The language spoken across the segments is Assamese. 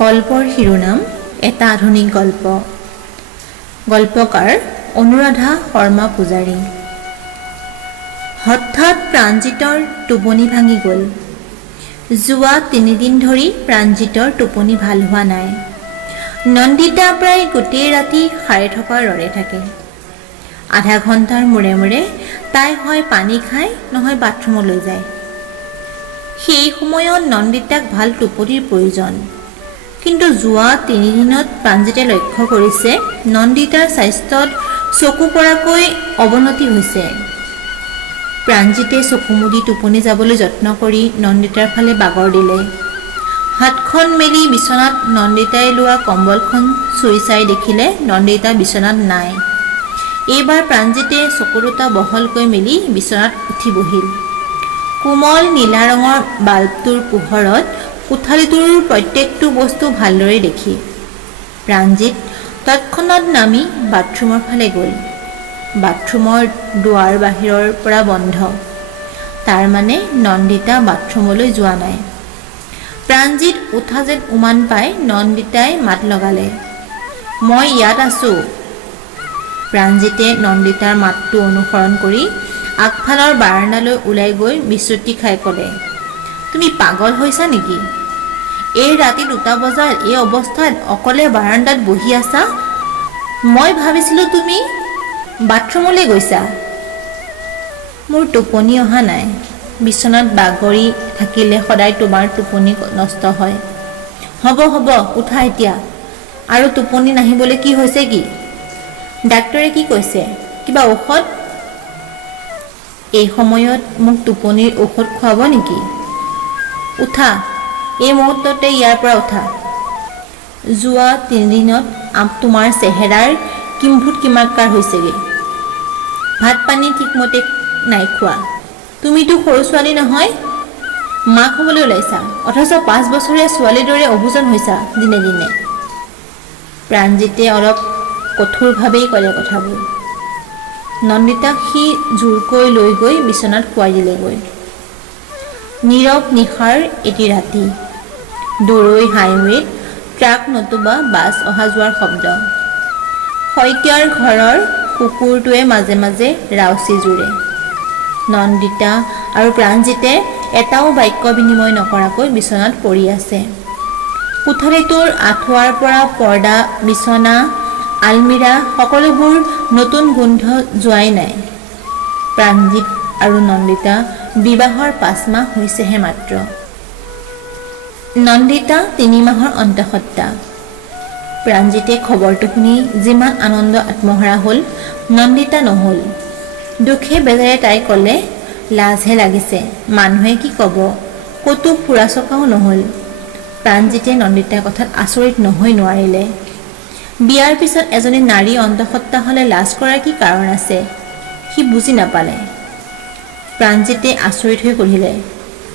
গল্পৰ শিৰোনাম এটা আধুনিক গল্প। গল্পকাৰ অনুৰাধা শৰ্মা পূজাৰী। হঠাৎ প্ৰাণজিতৰ টোপনি ভাঙি গ'ল। যোৱা 3 দিন ধৰি প্ৰাণজিতৰ টোপনি ভাল হোৱা নাই। নন্দিতা প্ৰায় গোটেই ৰাতি সাৰে থকাৰ দৰে থাকে। আধা ঘণ্টাৰ মূৰে মূৰে তাই হয় পানী খায় নহয় বাথৰুমলৈ যায়। সেই সময়ত নন্দিতাক ভাল টোপনিৰ প্ৰয়োজন। কিন্তু যোৱা 3 দিনত প্ৰাণজিতে লক্ষ্য কৰিছে নন্দিতাৰ স্বাস্থ্যত চকু পৰাকৈ অৱনতি হৈছে। প্ৰাণজিতে চকু মুদি টোপনি যাবলৈ যত্ন কৰি নন্দিতাৰ ফালে বাগৰ দিলে। হাতখন মেলি বিচনাত নন্দিতাই লোৱা কম্বলখন চুই চাই দেখিলে নন্দিতা বিচনাত নাই। এইবাৰ প্ৰাণজিতে চকু দুটা বহলকৈ মেলি বিচনাত উঠি বহিল। কোমল নীলা ৰঙৰ বাল্বটোৰ পোহৰত কোঠালিটোৰ প্ৰত্যেকটো বস্তু ভালদৰে দেখি প্ৰাণজিত তৎক্ষণাত নামি বাথৰুমৰ ফালে গ'ল। বাথৰুমৰ দুৱাৰ বাহিৰৰ পৰা বন্ধ। তাৰ মানে নন্দিতা বাথৰুমলৈ যোৱা নাই। প্ৰাণজিত উঠা যেন উমান পাই নন্দিতাই মাত লগালে, মই ইয়াত আছোঁ। প্ৰাণজিতে নন্দিতাৰ মাতটো অনুসৰণ কৰি আগফালৰ বাৰাণ্ডালৈ ওলাই গৈ বিচুতি খাই ক'লে, তুমি পাগল হৈছা নেকি? এই ৰাতি 2টা বজাত এই অৱস্থাত অকলে বাৰাণ্ডাত বহি আছা? মই ভাবিছিলোঁ তুমি বাথৰুমলৈ গৈছা। মোৰ টোপনি অহা নাই। বিচনাত বাগৰি থাকিলে সদায় তোমাৰ টোপনি নষ্ট হয়। হ'ব উঠা এতিয়া। আৰু টোপনি নাহিবলৈ কি হৈছে কি? ডাক্তৰে কি কৈছে? কিবা ঔষধ? এই সময়ত মোক টোপনিৰ ঔষধ খুৱাব নেকি? উঠা, এই মুহূৰ্ততে ইয়াৰ পৰা উঠা। যোৱা 3 দিনত তোমাৰ চেহেৰাৰ কিম্ভূত কিমাকাৰ হৈছেগৈ। ভাত পানী ঠিকমতে নাই খোৱা। তুমিতো সৰু ছোৱালী নহয়, মাক হ'বলৈ ওলাইছা, অথচ 5 বছৰীয়া ছোৱালীৰ দৰে অবুজন হৈছা দিনে দিনে। প্ৰাণজিতে অলপ কঠোৰভাৱেই ক'লে কথাবোৰ। নন্দিতাক সি জোৰকৈ লৈ গৈ বিচনাত শুৱাই দিলেগৈ। নীৰৱ নিশাৰ এটি ৰাতি। দূৰৈ হাইৱেত ট্ৰাক নতুবা বাছ অহা যোৱাৰ শব্দ। শইকীয়াৰ ঘৰৰ কুকুৰটোৱে মাজে মাজে ৰাউচি জুৰে। নন্দিতা আৰু প্ৰাণজিতে এটাও বাক্য বিনিময় নকৰাকৈ বিচনাত পৰি আছে। কোঠালিটোৰ আঁঠুৱাৰ পৰা পৰ্দা, বিচনা, আলমিৰা সকলোবোৰ নতুন গোন্ধ যোৱাই নাই। প্ৰাণজিত আৰু নন্দিতা বিবাহৰ 5 মাহ হৈছেহে মাত্ৰ। নন্দিতা 3 মাহৰ অন্তঃসত্ত্বা। প্ৰাণজিতে খবৰটো শুনি যিমান আনন্দ আত্মহাৰা হ'ল, নন্দিতা নহ'ল। দুখে বেজাৰে তাই ক'লে, লাজহে লাগিছে, মানুহে কি ক'ব। ক'তো ফুৰা চকাও নহ'ল। প্ৰাণজিতে নন্দিতাৰ কথাত আচৰিত নহৈ নোৱাৰিলে। বিয়াৰ পিছত এজনী নাৰী অন্তঃসত্ত্বা হ'লে লাজ কৰাৰ কি কাৰণ আছে? সি বুজি নাপালে। প্ৰাণজিতে আচৰিত হৈ সুধিলে,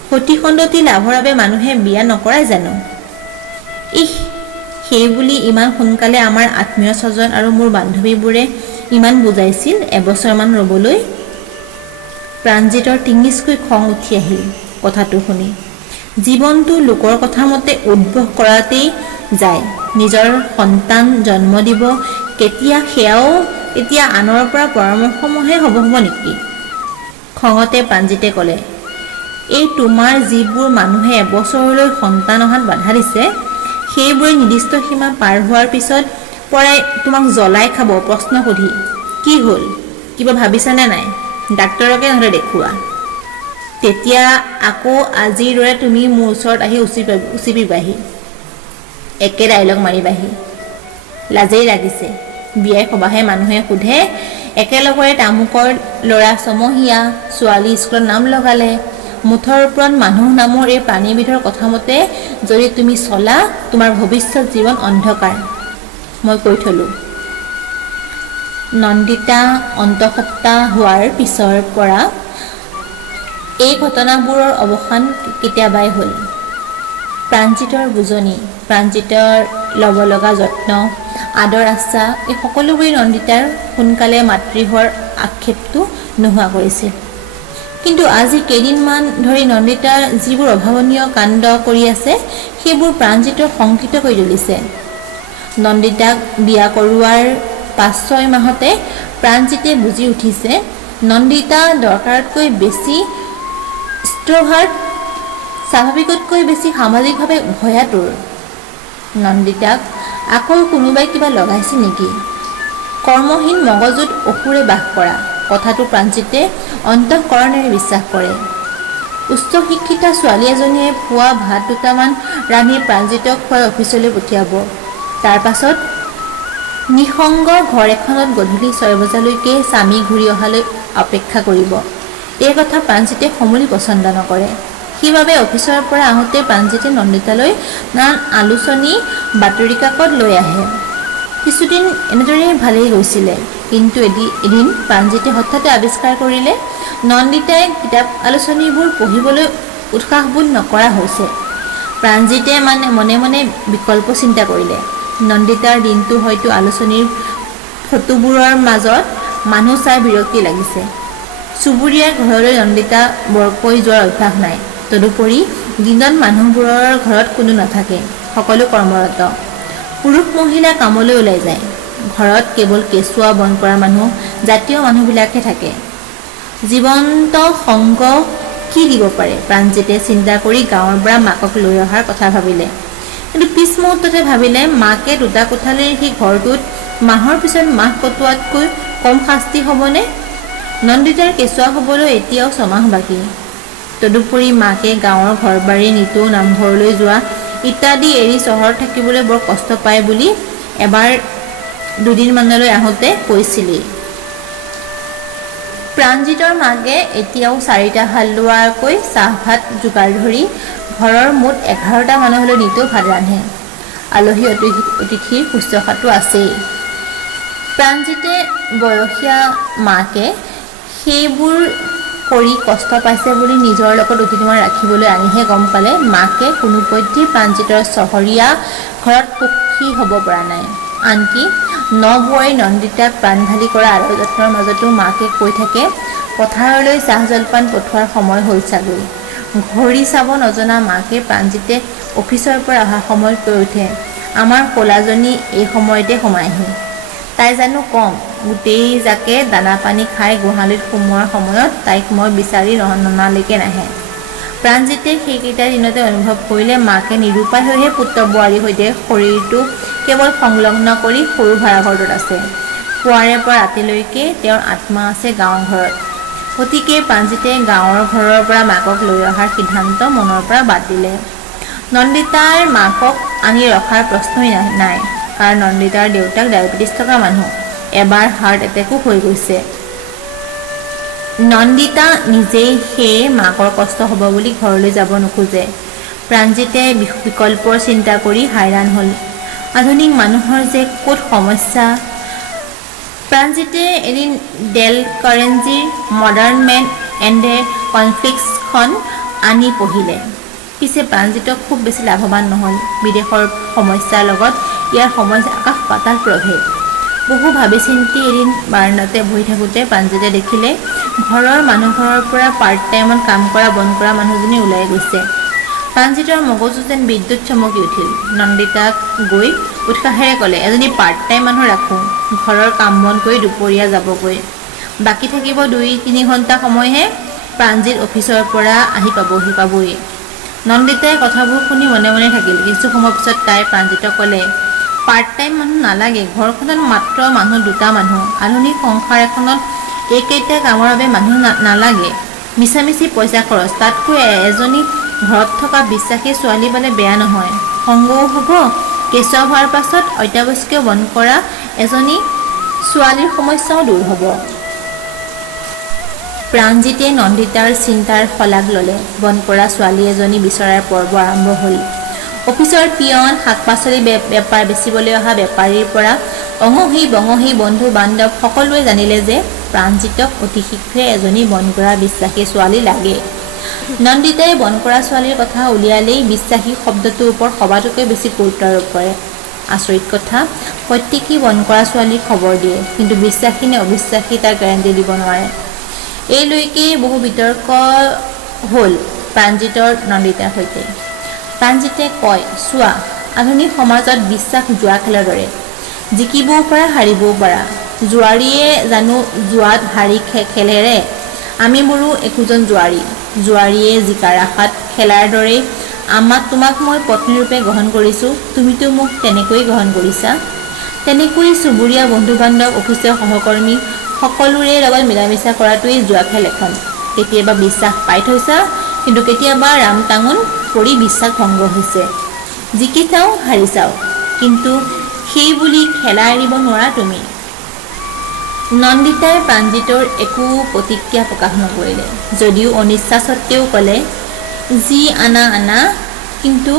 সতী সন্ততি লাভৰ বাবে মানুহে বিয়া নকৰাই জানো? সেই বুলি ইমান সোনকালে আমাৰ আত্মীয় স্বজন আৰু মোৰ বান্ধৱীবোৰে ইমান বুজাইছিল এবছৰমান ৰ'বলৈ। প্ৰাণজিতৰ টিঙিচকৈ খং উঠি আহিল কথাটো শুনি। জীৱনটো লোকৰ কথা মতে উদ্ভৱ কৰাতেই যায়। নিজৰ সন্তান জন্ম দিব কেতিয়া, সেয়াও এতিয়া আনৰ পৰা পৰামৰ্শমহে হ'ব নেকি? খঙতে প্ৰাণজিতে ক'লে, এই তোমাৰ যিবোৰ মানুহে এবছৰলৈ সন্তান অহাত বাধা দিছে, সেইবোৰে নিৰ্দিষ্ট সীমা পাৰ হোৱাৰ পিছত পৰাই তোমাক জ্বলাই খাব প্ৰশ্ন সুধি। কি হ'ল, কিবা ভাবিছানে নাই? ডাক্তৰকে নহ'লে দেখুওৱা। তেতিয়া আকৌ আজিৰ দৰে তুমি মোৰ ওচৰত আহি উচিপিবাহি, একে ডাইলগ মাৰিবাহি। লাজেই লাগিছে। বিয়াই সবাহে মানুহে সোধে, একেলগৰে তামুকৰ ল'ৰা ছমহীয়া, ছোৱালী স্কুলত নাম লগালে, মুঠৰ ওপৰত মানুহ নামৰ এই প্ৰাণীবিধৰ কথামতে যদি তুমি চলা, তোমাৰ ভৱিষ্যত জীৱন অন্ধকাৰ। মই কৈ থলোঁ। নন্দিতা অন্তঃসত্ত্বা হোৱাৰ পিছৰ পৰা এই ঘটনাবোৰৰ অৱসান কেতিয়াবাই হ'ল। প্ৰাণজিতৰ বুজনি, প্ৰাণজিতৰ ল'ব লগা যত্ন, আদৰ আশ্ৰা এই সকলোবোৰে নন্দিতাৰ সোনকালে মাতৃ হোৱাৰ আক্ষেপটো নোহোৱা কৰিছিল। কিন্তু আজি কেইদিনমান ধৰি নন্দিতাৰ যিবোৰ অভাৱনীয় কাণ্ড কৰি আছে সেইবোৰ প্ৰাণজিতক শংকিত কৰি তুলিছে। নন্দিতাক বিয়া কৰোৱাৰ ৫-৬ মাহতে প্ৰাণজিতে বুজি উঠিছে নন্দিতা দৰকাৰতকৈ বেছি ষ্ট্ৰভাৰ্ট, স্বাভাৱিকতকৈ বেছি সামাজিকভাৱে ভয়াতুৰ। নন্দিতাক আকৌ কোনোবাই কিবা লগাইছে নেকি? কৰ্মহীন মগজুত অসুৰে বাস কৰা কথাটো প্ৰাণজিতে অন্তঃকৰণেৰে বিশ্বাস কৰে। উচ্চ শিক্ষিতা ছোৱালী এজনীয়ে পুৱা ভাত দুটামান ৰান্ধি প্ৰাণজিতক খুৱাই অফিচলৈ পঠিয়াব। তাৰ পাছত নিসংগ ঘৰ এখনত গধূলি ৬ বজালৈকে স্বামী ঘূৰি অহালৈ অপেক্ষা কৰিব। এই কথা প্ৰাণজিতে সমূলি পচন্দ নকৰে। সেইবাবে অফিচৰ পৰা আহোঁতে প্ৰাণজিতে নন্দিতালৈ নানান আলোচনী বাতৰি কাকত লৈ আহে। কিছুদিন এনেদৰেই ভালেই গৈছিলে, কিন্তু এদিন প্ৰাণজিতে হঠাতে আৱিষ্কাৰ কৰিলে নন্দিতাই কিতাপ আলোচনীবোৰ পঢ়িবলৈ উৎসাহবোধ নকৰা হৈছে। প্ৰাণজিতে মনে মনে বিকল্প চিন্তা কৰিলে। নন্দিতাৰ দিনটো হয়তো আলোচনীৰ ফটোবোৰৰ মাজত মানুহ চাই বিৰক্তি লাগিছে। চুবুৰীয়াৰ ঘৰলৈ নন্দিতা বৰকৈ যোৱাৰ অভ্যাস নাই। তদুপৰি দিনত মানুহবোৰৰ ঘৰত কোনো নাথাকে, সকলো কৰ্মৰত। পুৰুষ মহিলা কামলৈ ওলাই যায়। ঘৰত কেৱল কেঁচুৱা বন কৰা মানুহ, জাতীয় মানুহবিলাকহে থাকে। জীৱন্ত সংগ কি দিব পাৰে? প্ৰাণজিতে চিন্তা কৰি গাঁৱৰ পৰা মাকক লৈ অহাৰ কথা ভাবিলে। কিন্তু পিছ মুহূৰ্ততে ভাবিলে মাকে দুটা কোঠালিৰ সেই ঘৰটোত মাহৰ পিছত মাহ কটোৱাতকৈ কম শাস্তি হ'বনে? নন্দিতাৰ কেঁচুৱা হ'বলৈ এতিয়াও ৬ মাহ বাকী। তদুপৰি মাকে গাঁৱৰ ঘৰবাৰী নিতৌ নামঘৰলৈ যোৱা ইত্যাদি এৰি চহৰত থাকিবলৈ বৰ কষ্ট পায় বুলি এবাৰ দুদিনমানলৈ আহোঁতে কৈছিলেই। প্ৰাণজিতৰ মাকে এতিয়াও ৪টা হালোৱাকৈ চাহভাত যোগাৰ ধৰি ঘৰৰ মুঠ ১১টা মানুহলৈ নিতৌ ভাত ৰান্ধে। আলহী অতিথিৰ শুশ্ৰূষাটো আছেই। প্ৰাণজিতে বয়সীয়া মাকে সেইবোৰ কৰি কষ্ট পাইছে বুলি নিজৰ লগত দুদিনমান ৰাখিবলৈ আনিহে গম পালে মাকে কোনোপধ্যেই প্ৰাণজিতৰ চহৰীয়া ঘৰত সুখী হ'ব পৰা নাই। আনকি নবোৱাৰী নন্দিতাক প্ৰাণ ঢালি কৰা আদৰ যত্নৰ মাজতো মাকে কৈ থাকে পথাৰলৈ চাহ জলপান পঠোৱাৰ সময় হ'ল চাগৈ। ঘড়ী চাব নজনা মাকে প্ৰাণজিতে অফিচৰ পৰা অহা সময়ত কৈ উঠে আমাৰ ক'লাজনী এই সময়তে সোমায়হি। তাই জানো কম, গোটেই জাকে দানা পানী খাই গোহালিত সোমোৱাৰ সময়ত তাইক মই বিচাৰি ননালৈকে নাহে। প্ৰাণজিতে সেইকেইটা দিনতে অনুভৱ কৰিলে মাকে নিৰুপায় হৈহে পুত্ৰ বোৱাৰীৰ সৈতে শৰীৰটো কেৱল সংলগ্ন কৰি সৰু ভাড়াঘৰটোত আছে। পুৱাৰে পৰা ৰাতিলৈকে তেওঁৰ আত্মা আছে গাঁৱৰ ঘৰত। গতিকে প্ৰাণজিতে গাঁৱৰ ঘৰৰ পৰা মাকক লৈ অহাৰ সিদ্ধান্ত মনৰ পৰা বাদ দিলে। নন্দিতাৰ মাকক আনি ৰখাৰ প্ৰশ্নই নাই, কাৰণ নন্দিতাৰ দেউতাক ডায়েবেটিছ থকা মানুহ, এবাৰ হাৰ্ট এটেকো হৈ গৈছে। নন্দিতা নিজেই সেয়ে মাকৰ কষ্ট হ'ব বুলি ঘৰলৈ যাব নোখোজে। প্ৰাণজিতে বিকল্পৰ চিন্তা কৰি হাইৰাণ হ'ল। আধুনিক মানুহৰ যে ক'ত সমস্যা। প্ৰাণজিতে এদিন ডেল কাৰ্নেগীৰ মডাৰ্ণ মেন এণ্ড দ্য কনফ্লিক্টছখন আনি পঢ়িলে। পিছে প্ৰাণজিতক খুব বেছি লাভৱান নহ'ল। বিদেশৰ সমস্যাৰ লগত ইয়াৰ সমস্যা আকাশ পাতাল প্ৰভেদ। বহু ভাবি চিন্তি এদিন বাৰাণ্ডাতে বহি থাকোঁতে প্ৰাণজিতে দেখিলে ঘৰৰ মানুহঘৰৰ পৰা পাৰ্ট টাইমত কাম কৰা বন কৰা মানুহজনী ওলাই গৈছে। প্ৰাণজিতৰ মগজু যেন বিদ্যুৎ চমকি উঠিল। নন্দিতাক গৈ উৎসাহেৰে ক'লে এজনী পাৰ্ট টাইম মানুহ ৰাখোঁ, ঘৰৰ কাম বন কৰি দুপৰীয়া যাবগৈ, বাকী থাকিব ২-৩ ঘণ্টা সময়হে। প্ৰাণজিত অফিচৰ পৰা আহি পাবই। নন্দিতাই কথাবোৰ শুনি মনে মনে থাকিল। কিছু সময় পিছত তাই প্ৰাণজিতক ক'লে পাৰ্ট টাইম মানুহ নালাগে, ঘৰখনত মাত্ৰ মানুহ 2টা মানুহ। আধুনিক সংসাৰ এখনত এইকেইটা কামৰ বাবে মানুহ নালাগে, মিছামিছি পইচা খৰচ। তাতকৈ এজনী ঘৰত থকা বিশ্বাসী ছোৱালী পালে বেয়া নহয়, সংগও হ'ব। কেঁচুৱা হোৱাৰ পাছত অত্যাৱশ্যকীয় বন কৰা এজনী ছোৱালীৰ সমস্যাও দূৰ হ'ব। প্ৰাণজিতে নন্দিতাৰ চিন্তাৰ শলাগ ল'লে। বন কৰা ছোৱালী এজনী বিচৰাৰ পৰ্ব আৰম্ভ হ'ল। অফিচৰ পিয়ন, শাক পাচলি বেপাৰ বেচিবলৈ অহা বেপাৰীৰ পৰা অঙহী বঙহী বন্ধু বান্ধৱ সকলোৱে জানিলে যে প্ৰাণজিতক অতি শীঘ্ৰে এজনী বন কৰা বিশ্বাসী ছোৱালী লাগে। নন্দিতাই বন কৰা ছোৱালীৰ কথা উলিয়ালেই বিশ্বাসী শব্দটোৰ ওপৰত সবাতোকৈ বেছি গুৰুত্ব আৰোপ কৰে। আচৰিত কথা, প্ৰত্যেকেই বন কৰা ছোৱালীক খবৰ দিয়ে, কিন্তু বিশ্বাসী নে অবিশ্বাসী তাৰ গেৰাণ্টি দিব নোৱাৰে। এইলৈকে বহু বিতৰ্ক হ'ল প্ৰাণজিতৰ নন্দিতাৰ সৈতে। প্ৰাণজিতে কয়, চোৱা, আধুনিক সমাজত বিশ্বাস জুৱা খেলৰ দৰে, জিকিবও পাৰা হাৰিবও পাৰা। জুৱাৰীয়ে জানো জুৱাত হাৰি খেলেৰে? আমিবোৰো একোজন জুৱাৰী। জুৱাৰীয়ে জিকাৰ আশাত খেলাৰ দৰেই তোমাক মই পত্নীৰূপে গ্ৰহণ কৰিছোঁ, তুমিতো মোক তেনেকৈ গ্ৰহণ কৰিছা। তেনেকৈ চুবুৰীয়া, বন্ধু বান্ধৱ, অফিচৰ সহকৰ্মী সকলোৰে লগত মিলা মিছা কৰাটোৱেই জুৱা খেল এখন। কেতিয়াবা বিশ্বাস পাই থৈছা, কিন্তু কেতিয়াবা ৰামটাঙোন পৰি বিশ্বাস ভংগ হৈছে। জিকি চাওঁ, হাৰি চাওঁ, কিন্তু সেই বুলি খেলা এৰিব নোৱাৰা তুমি। নন্দিতাই প্ৰাণজিতৰ একো প্ৰতিক্ৰিয়া প্ৰকাশ নকৰিলে, যদিও অনিচ্ছা সত্ত্বেও ক'লে, যি আনা আনা, কিন্তু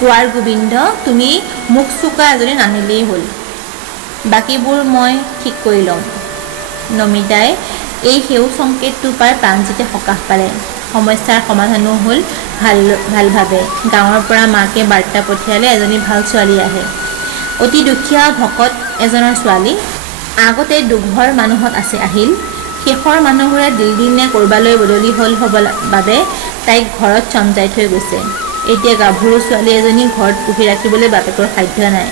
গোৱাৰ গোবিন্দ তুমি মুখ চোকা এজনী নানিলেই হ'ল, বাকীবোৰ মই ঠিক কৰি ল'ম। নমিতাই এই সেউ সংকেতটো পাই প্ৰাণজিতে সকাহ পালে। সমস্যাৰ সমাধানো হ'ল ভালভাৱে। গাঁৱৰ পৰা মাকে বাৰ্তা পঠিয়ালে, এজনী ভাল ছোৱালী আহে। অতি দুখীয়া ভকত এজনৰ ছোৱালী। আগতে দুঘৰ মানুহত আহিল। শেষৰ মানুহবোৰে দিনে ক'ৰবালৈ বদলি হ'ল বাবে তাইক ঘৰত চমজাই থৈ গৈছে। এতিয়া গাভৰু ছোৱালী এজনী ঘৰত পুহি ৰাখিবলৈ বাপেকৰ সাধ্য নাই।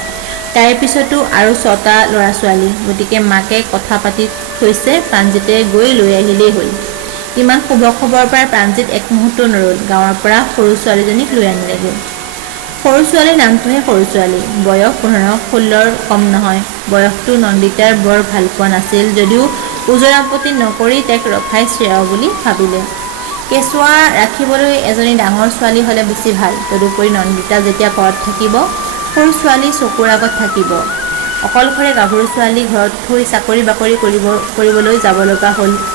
তাইৰ পিছতো আৰু 6টা ল'ৰা ছোৱালী। গতিকে মাকে কথা পাতি থৈছে, প্ৰাণজিতে গৈ লৈ আহিলেই হ'ল। ইমান শুভ খবৰ পাই প্ৰাণজিত এক মুহূৰ্ত নৰ'ল। গাঁৱৰ পৰা সৰু ছোৱালীজনীক লৈ আনিলেগৈ। সৰু ছোৱালীৰ নামটোহে সৰু ছোৱালী। বয়স 15-16 কম নহয়। বয়সটো নন্দিতাৰ বৰ ভাল পোৱা নাছিল যদিও ওজৰ আপত্তি নকৰি তাইক ৰখাই শ্ৰেয় বুলি ভাবিলে। কেঁচুৱা ৰাখিবলৈ এজনী ডাঙৰ ছোৱালী হ'লে বেছি ভাল। তদুপৰি নন্দিতা যেতিয়া ঘৰত থাকিব, সৰু ছোৱালী চকুৰ আগত থাকিব। অকলশৰে গাভৰু ছোৱালী ঘৰত থৈ চাকৰি বাকৰি কৰিবলৈ যাব লগা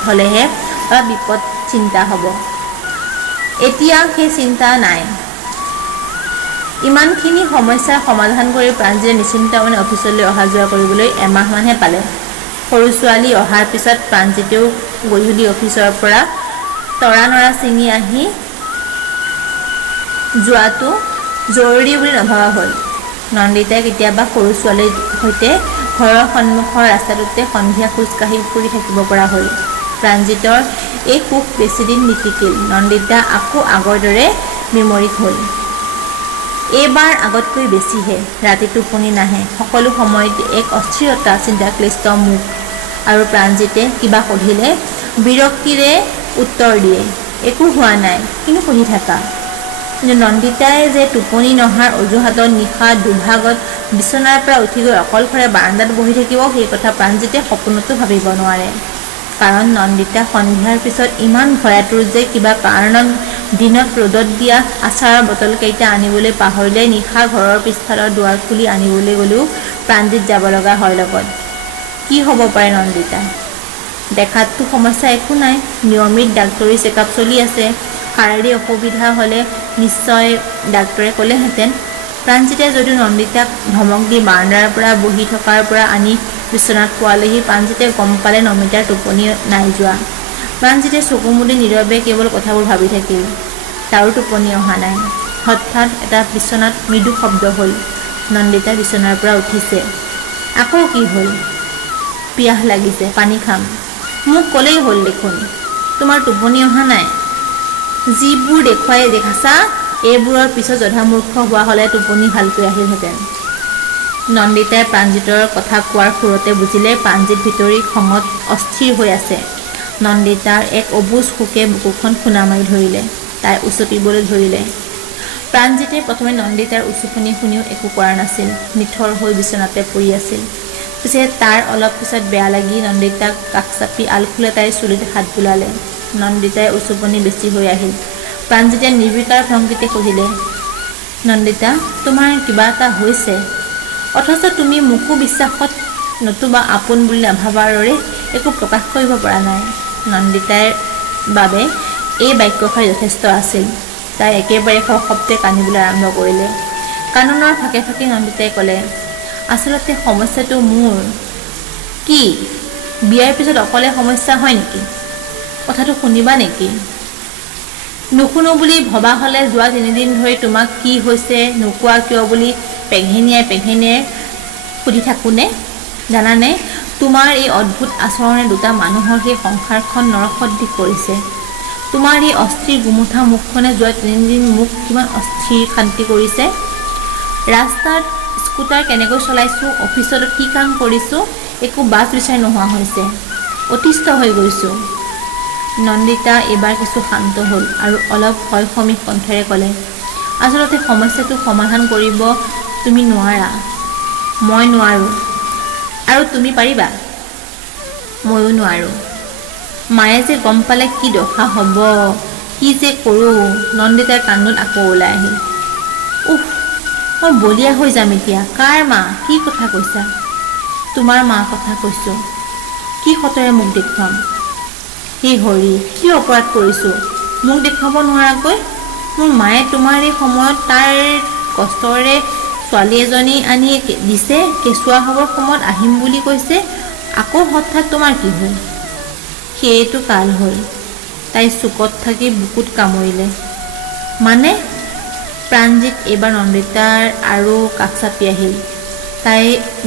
হ'লেহে বা বিপদ চিন্তা হ'ব। এতিয়া সেই চিন্তা নাই। ইমানখিনি সমস্যাৰ সমাধান কৰি প্ৰাণজিতে নিশ্চিন্তমনে অফিচলৈ অহা যোৱা কৰিবলৈ এমাহমানহে পালে। সৰু ছোৱালী অহাৰ পিছত প্ৰাণজিতেও গধূলি অফিচৰ পৰা তৰা নৰা ছিঙি আহি যোৱাটো জৰুৰী বুলি নভবা হ'ল। নন্দিতাই কেতিয়াবা সৰু ছোৱালীৰ সৈতে ঘৰৰ সন্মুখৰ ৰাস্তাটোতে সন্ধিয়া খোজকাঢ়ি ফুৰি থাকিব পৰা হ'ল। প্ৰাণজিতৰ এই সুখ বেছিদিন নিটিকিল। নন্দিতা আকৌ আগৰ দৰে বিমৰিক হ'ল। এইবাৰ আগতকৈ বেছিহে। ৰাতি টোপনি নাহে। সকলো সময়তে এক অস্থিৰতা, চিন্তাক্লিষ্ট মুখ। আৰু প্ৰাণজিতে কিবা সুধিলে বিৰক্তিৰে উত্তৰ দিয়ে, একো হোৱা নাই, কিনো সুধি থাকা। কিন্তু নন্দিতাই যে টোপনি নহাৰ অজুহাতত নিশা দুভাগত বিচনাৰ পৰা উঠি গৈ অকলশৰে বাৰান্দাত বহি থাকিব, সেই কথা প্ৰাণজিতে সপোনতো ভাবিব নোৱাৰে। কাৰণ নন্দিতা সন্ধিয়াৰ পিছত ইমান ভয়াতুৰ যে কিবা কাৰণত দিনত ৰ'দত দিয়া আচাৰৰ বটলকেইটা আনিবলৈ পাহৰিলে নিশা ঘৰৰ পিছফালৰ দুৱাৰ খুলি আনিবলৈ গ'লেও প্ৰাণজিত যাব লগা হয় লগত। কি হ'ব পাৰে নন্দিতা? দেখাততো সমস্যা একো নাই। নিয়মিত ডাক্তৰী চেকআপ চলি আছে। শাৰীৰিক অসুবিধা হ'লে নিশ্চয় ডাক্তৰে ক'লেহেঁতেন। প্ৰাণজিতে যদিও নন্দিতাক ধমক দি বাৰান্দাৰ পৰা বহি থকাৰ পৰা আনি বিচনাত শুৱালেহি, প্ৰাণজিতে গম পালে নমিতাৰ টোপনি নাই যোৱা। প্ৰাণজিতে চকু মুদি নীৰৱে কেৱল কথাবোৰ ভাবি থাকিল। তাৰো টোপনি অহা নাই। হঠাৎ এটা বিচনাত মৃদু শব্দ হ'ল। নন্দিতা বিচনাৰ পৰা উঠিছে। আকৌ কি হ'ল? পিয়াহ লাগিছে, পানী খাম। মোক ক'লেই হ'ল দেখোন। তোমাৰ টোপনি অহা নাই? যিবোৰ দেখাছা এইবোৰৰ পিছত জধামূৰ্খ হোৱা হ'লে টোপনি ভালকৈ আহিলহেঁতেন। নন্দিতাই প্ৰাণজিতৰ কথা কোৱাৰ সুৰতে বুজিলে প্ৰাণজিত ভিতৰি খঙত অস্থিৰ হৈ আছে। নন্দিতাৰ এক অবুজ শোকে বুকুখন খুন্দা মাৰি ধৰিলে। তাই উচপিবলৈ ধৰিলে। প্ৰাণজিতে প্ৰথমে নন্দিতাৰ উচুপনি শুনিও একো কৰা নাছিল। নিথৰ হৈ বিচনাতে পৰি আছিল। পিছে তাৰ অলপ পিছত বেয়া লাগি নন্দিতাক কাষ চাপি আলফুলে তাইৰ চুলিত হাত বুলালে। নন্দিতাই উচুপনি বেছি হৈ আহিল। প্ৰাণজিতে নিৰ্বিকাৰ ভংগীতে সুধিলে, নন্দিতা, তোমাৰ কিবা এটা হৈছে, অথচ তুমি মোকো বিশ্বাসত নতুবা আপোন বুলি নাভাবাৰ দৰে একো প্ৰকাশ কৰিব পৰা নাই। নন্দিতাৰ বাবে এই বাক্যষাৰ যথেষ্ট আছিল। তাই একেবাৰে সশব্দে কান্দিবলৈ আৰম্ভ কৰিলে। কান্দোনৰ ফাঁকে ফাঁকে নন্দিতাই ক'লে, আচলতে সমস্যাটো মোৰ। কি? বিয়াৰ পিছত অকলে সমস্যা হয় নেকি? কথাটো শুনিবা নেকি? নুশুনো বুলি ভবা হ'লে যোৱা 3 দিন ধৰি তোমাক কি হৈছে নোকোৱা কিয় বুলি পেঘেনিয়াই সুধি থাকোনে? জানানে, তোমাৰ এই অদ্ভুত আচৰণে দুটা মানুহৰ সেই সংসাৰখন নৰসদৃশ কৰিছে। তোমাৰ এই অস্থিৰ গুমুঠা মুখখনে যোৱা 3 দিন মোক কিমান অস্থিৰ শান্তি কৰিছে। ৰাস্তাত স্কুটাৰ কেনেকৈ চলাইছোঁ, অফিচত কি কাম কৰিছোঁ, একো বাছ বিচাৰ নোহোৱা হৈছে। অতিষ্ঠ হৈ গৈছোঁ। নন্দিতা এইবাৰ কিছু শান্ত হ'ল আৰু অলপ ভয় সমীহ কণ্ঠেৰে ক'লে, আচলতে সমস্যাটো সমাধান কৰিব তুমি নোৱাৰা। মই নোৱাৰোঁ। আৰু তুমি পাৰিবা? ময়ো নোৱাৰোঁ। মায়ে যে গম পালে কি দশা হ'ব, কি যে কৰোঁ। নন্দিতাৰ কান্দোন আকৌ ওলাই আহিল। উফ, মই বলিয়া হৈ যাম এতিয়া। কাৰ মা? কি কথা কৈছা? তোমাৰ মাৰ কথা কৈছোঁ। কি সতৰে মোক দেখুৱাম? হে হৰি, কি অপৰাধ কৰিছোঁ মোক দেখুৱাব নোৱাৰাকৈ? মোৰ মায়ে তোমাৰ এই সময়ত তাৰ কষ্টৰে ছোৱালী এজনী আনি দিছে, কেঁচুৱা হ'বৰ সময়ত আহিম বুলি কৈছে, আকৌ হঠাৎ তোমাৰ কি হ'ল? সেইটো কাল হ'ল। তাই চুকত থাকি বুকুত কামুৰিলে। মানে? প্ৰাণজিৎ এইবাৰ নন্দিতাৰ আৰু কাষ চাপি আহিল। তাই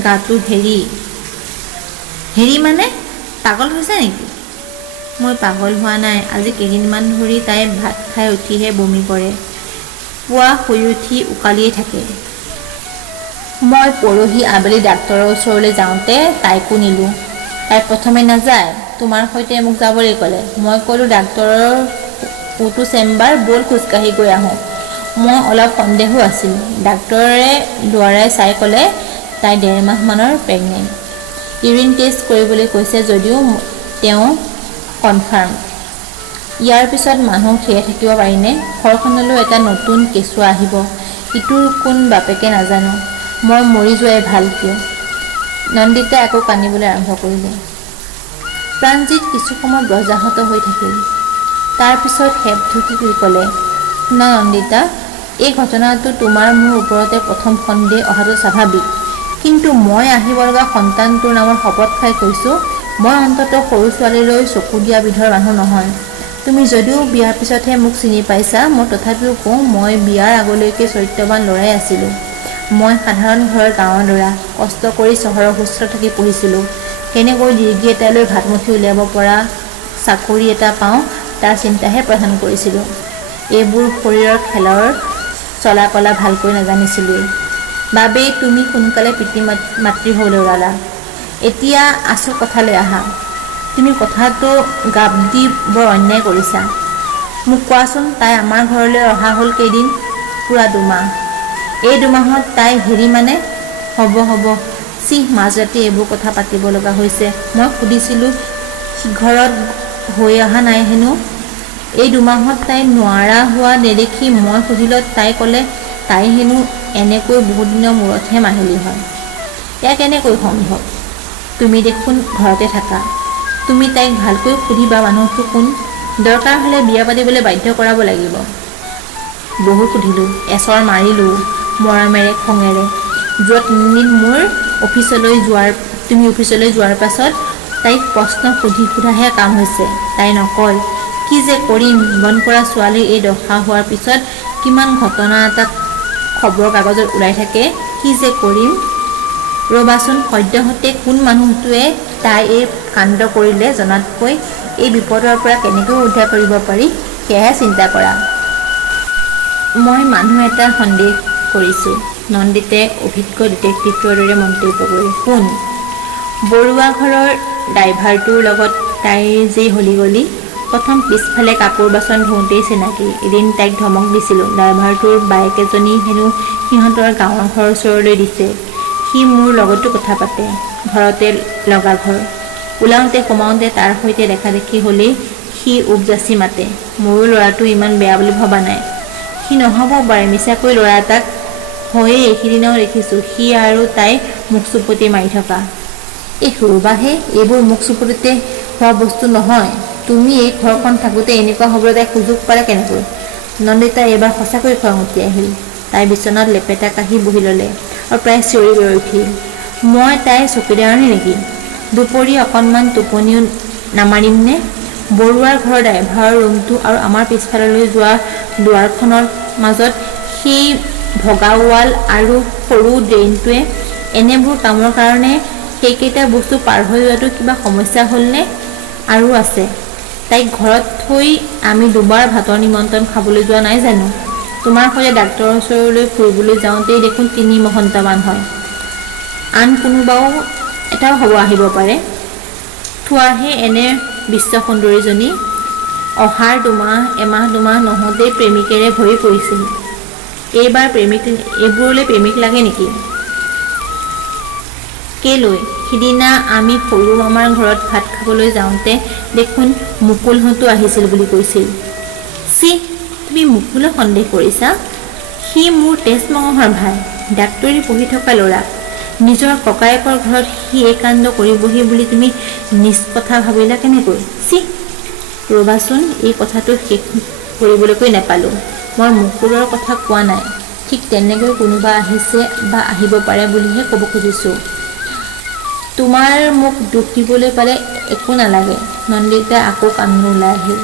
গাটো হেৰি মানে? পাগল হৈছে নেকি? মই পাগল হোৱা নাই। আজি কেইদিনমান ধৰি তাই ভাত খাই উঠিহে বমি কৰে। পুৱা শুই উঠি উকালিয়ে থাকে। মই পৰহি আবেলি ডাক্তৰৰ ওচৰলৈ যাওঁতে তাইকো নিলোঁ। তাই প্ৰথমে নাযায়, তোমাৰ সৈতে মোক যাবলৈ ক'লে। মই ক'লোঁ ডাক্তৰৰ ওটো চেম্বাৰ, ব'ল খোজকাঢ়ি গৈ আহোঁ। মই অলপ সন্দেহো আছিল। ডাক্তৰে দুৱাৰাই চাই ক'লে তাই 1.5 মাহমানৰ প্ৰেগনেণ্ট। ইউৰিন টেষ্ট কৰিবলৈ কৈছে যদিও তেওঁ কনফাৰ্ম। ইয়াৰ পিছত মানুহ থিৰে থাকিব পাৰিনে? ঘৰখনলৈ এটা নতুন কেঁচুৱা আহিব। ইটোৰ কোন বাপেকে নাজানো। মই মৰি যোৱাই ভাল কিয়? নন্দিতাই আকৌ কান্দিবলৈ আৰম্ভ কৰিলে। প্ৰাণজিৎ কিছু সময় ব্ৰজাহত হৈ থাকিল। তাৰ পিছত হেপ ঢুকি ক'লে, শুনা নন্দিতা, এই ঘটনাটো তোমাৰ মোৰ ওপৰতে প্ৰথম সন্দেহ অহাটো স্বাভাৱিক। কিন্তু মই আহিব লগা সন্তানটোৰ নামত শপত খাই কৈছোঁ, মই অন্ততঃ সৰু ছোৱালীলৈ চকু দিয়া বিধৰ মানুহ নহয়। তুমি যদিও বিয়াৰ পিছতহে মোক চিনি পাইছা, মই তথাপিও কওঁ, মই বিয়াৰ আগলৈকে চৰিত্ৰৱান ল'ৰাই আছিলোঁ। মই সাধাৰণ ঘৰৰ গাঁৱৰ ল'ৰা। কষ্ট কৰি চহৰৰ হোষ্টেলত থাকি পঢ়িছিলোঁ। কেনেকৈ ডিগ্ৰী এটা লৈ ভাতমুঠি উলিয়াব পৰা চাকৰি এটা পাওঁ তাৰ চিন্তাহে প্ৰধান কৰিছিলোঁ। এইবোৰ শৰীৰৰ খেলৰ চলা কলা ভালকৈ নাজানিছিলোঁৱেই। বাবেই তুমি সোনকালে পিতৃ মাতৃ হ'বলৈ ওলালা। এতিয়া আচল কথালৈ আহা। তুমি কথাটো গাপ দি বৰ অন্যায় কৰিছা। মোক কোৱাচোন, তাই আমাৰ ঘৰলৈ অহা হ'ল কেইদিন? পূৰা 2 মাহ। এই 2 মাহত তাই হেৰি মানে? হ'ব চিহ, মাজৰাতি এইবোৰ কথা পাতিব লগা হৈছে। মই সুধিছিলোঁ সিঘৰত হৈ অহা নাই হেনো। এই 2 মাহত তাই নোৱাৰা হোৱা নেদেখি মই সুধিলত তাই ক'লে তাই হেনো এনেকৈ বহুত দিনৰ মূৰতহে মাহিলী হয়। এয়া কেনেকৈ সম্ভৱ? তুমি দেখোন ঘৰতে থাকা। তুমি তাইক ভালকৈ সুধিবা মানুহটো কোন। দৰকাৰ হ'লে বিয়া পাতিবলৈ বাধ্য কৰাব লাগিব। বহু সুধিলোঁ, এচৰ মাৰিলোঁ মৰমেৰে খঙেৰে। যোৱা 3 দিন তুমি অফিচলৈ যোৱাৰ পাছত তাইক প্ৰশ্ন সোধাহে কাম হৈছে। তাই নকয়। কি যে কৰিম? বন কৰা ছোৱালীৰ এই দশা হোৱাৰ পিছত কিমান ঘটনা এটা খবৰ কাগজত ওলাই থাকে। কি যে কৰিম? ৰ'বাচোন, সদ্যহতে কোন মানুহটোৱে তাই এই কাণ্ড কৰিলে জনাতকৈ এই বিপদৰ পৰা কেনেকৈ উদ্ধাৰ কৰিব পাৰি সেয়াহে চিন্তা কৰা। মই মানুহ এটাৰ সন্দেহ কৰিছোঁ। নন্দিতাই অভিজ্ঞ ডিটেক্টিভৰ দৰে মন্তব্য কৰিলে। কোন? বৰুৱা ঘৰৰ ড্ৰাইভাৰটোৰ লগত তাইৰ যি হলিগলি। প্ৰথম পিছফালে কাপোৰ বাচন ধোওঁতেই চিনাকি। এদিন তাইক ধমক দিছিলোঁ। ড্ৰাইভাৰটোৰ বায়েক এজনী হেনো সিহঁতৰ গাঁৱৰ ঘৰৰ ওচৰলৈ দিছে। সি মোৰ লগতো কথা পাতে। ঘৰতে লগা ঘৰ। ওলাওঁতে সোমাওঁতে তাৰ সৈতে দেখাদেখি হ'লেই সি উপজাচি মাতে। মোৰো ল'ৰাটো ইমান বেয়া বুলি ভবা নাই। সি নহ'ব পাৰে, মিছাকৈ ল'ৰা এটাক হয়েই। এইকেইদিনাও দেখিছোঁ সি আৰু তাই মুখ চুপতি মাৰি থকা। ৰ'বাহে, এইবোৰ মুখ চুপতিতে হোৱা বস্তু নহয়। তুমি এই ঘৰখন থাকোঁতে এনেকুৱা হ'বলৈ তাই সুযোগ পালে কেনেকৈ? নন্দিতা এইবাৰ সঁচাকৈ খং উঠি আহিল। তাই বিচনাত লেপেটা কাঢ়ি বহি ল'লে আৰু প্ৰায় চিঞৰি গৈ উঠিল। মই তাইৰ চকীদাৰনী নেকি? দুপৰীয়া অকণমান টোপনিও নামাৰিমনে? বৰুৱাৰ ঘৰৰ ড্ৰাইভাৰৰ ৰুমটো আৰু আমাৰ পিছফাললৈ যোৱা দুৱাৰখনৰ মাজত সেই ভগা ৱাল আৰু সৰু ড্ৰেইনটোৱে এনেবোৰ কামৰ কাৰণে সেইকেইটা বস্তু পাৰ হৈ যোৱাটো কিবা সমস্যা হ'লনে আৰু আছে? তাইক ঘৰত থৈ আমি দুবাৰ ভাতৰ নিমন্ত্ৰণ খাবলৈ যোৱা নাই জানো? তোমাৰ সৈতে ডাক্তৰৰ ওচৰলৈ ফুৰিবলৈ যাওঁতেই দেখোন ৩ ঘণ্টামান হয়। আন কোনোবাও এটাও আহিব পাৰে। থোৱাহে এনে বিশ্বসুন্দৰীজনী অহাৰ এমাহ দুমাহ নহওঁতেই প্ৰেমিকেৰে ভৰি পৰিছিল। এইবোৰলৈ প্ৰেমিক লাগে নেকি? কেলৈ? সিদিনা আমি সৰু মামাৰ ঘৰত ভাত খাবলৈ যাওঁতে দেখোন মুকুলহঁতো আহিছিল বুলি কৈছিল। চি, তুমি মুকুলক সন্দেহ কৰিছা? সি মোৰ তেজ মঙহৰ ভাই, ডাক্তৰী পঢ়ি থকা ল'ৰা। নিজৰ ককায়েকৰ ঘৰত সি এই কাণ্ড কৰিবহি বুলি তুমি নিজ কথা ভাবিলা কেনেকৈ? চি, ৰ'বাচোন, এই কথাটো শেষ কৰিবলৈকৈ নাপালোঁ। মই মুকুলৰ কথা কোৱা নাই, ঠিক তেনেকৈ কোনোবা আহিছে বা আহিব পাৰে বুলিহে ক'ব খুজিছোঁ। তোমাৰ মোক দুখ দিবলৈ পালে একো নালাগে। নন্দিতা আকৌ কান্দোন ওলাই আহিল।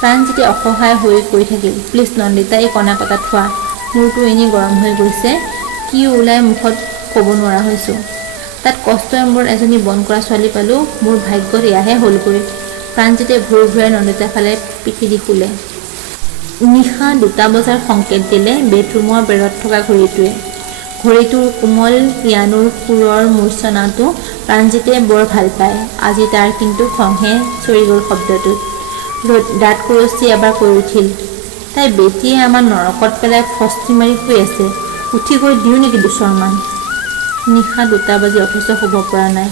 প্ৰাণজিতে অসহায় হৈ কৈ থাকিল, প্লিজ নন্দিতা, এই কণা কটা থোৱা। মূৰটো এনেই গৰম হৈ গৈছে, কি ওলাই মুখত ক'ব নোৱাৰা হৈছোঁ। তাত কষ্টৰে মূৰত এজনী বন কৰা ছোৱালী পালোঁ, মোৰ ভাগ্যত এয়াহে হ'লগৈ। প্ৰাণজিতে ভোৰ ভোৰাই নন্দিতাৰ ফালে পিঠি দি শুলে। নিশা 2টা বজাৰ সংকেত দিলে বেডৰুমৰ বেৰত থকা ঘড়ীটোৱে। ঘড়ীটোৰ কোমল পিয়ানোৰ সুৰৰ মূৰ্ছনাটো প্ৰাণজিতে বৰ ভাল পায়। আজি তাৰ কিন্তু খংহে চৰি গ'ল শব্দটোত। দাঁত কৰচি এবাৰ কৈ উঠিল, তাই বেটিয়ে আমাৰ নৰকত পেলাই ফষ্টি মাৰি শুই আছে, উঠি গৈ দিওঁ নেকি দুচৰমান? নিশা 2টা বাজি অথচ শুব পৰা নাই।